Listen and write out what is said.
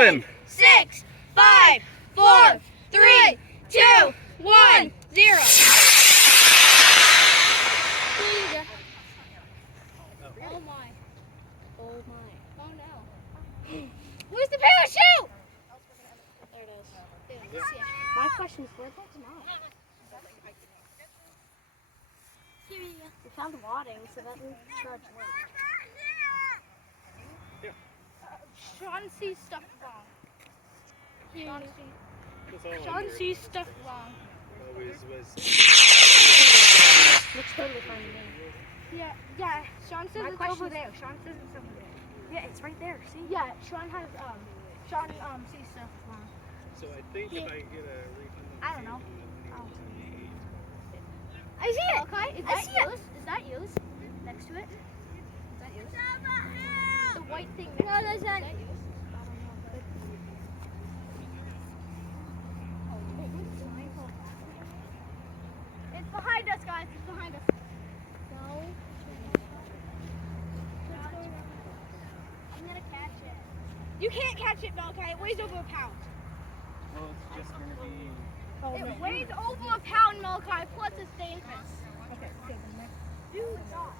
7, 6, 5, 4, 3, 2, 1, 0. Oh my. Oh my. Oh no. Where's the parachute? There it is. My question is, where's that tonight? We found wadding, so that means charge worked. Sean sees stuff wrong. Sean sees stuff wrong. Looks totally fine to me. Yeah. Sean says it's over there. Sean says it's over there. Yeah, it's right there. See? Yeah, Sean sees stuff wrong. So I think if I get a refund, I don't know. I see it. Okay, is that yours? Is that yours? Next to it? Is that yours? The white thing. No, that's not. It's behind us, guys. It's behind us. No. I'm gonna catch it. You can't catch it, Malachi. It weighs over a pound. well, it's just going to be... It weighs over a pound, Malachi. Plus, it's dangerous. Okay, Dude, stop.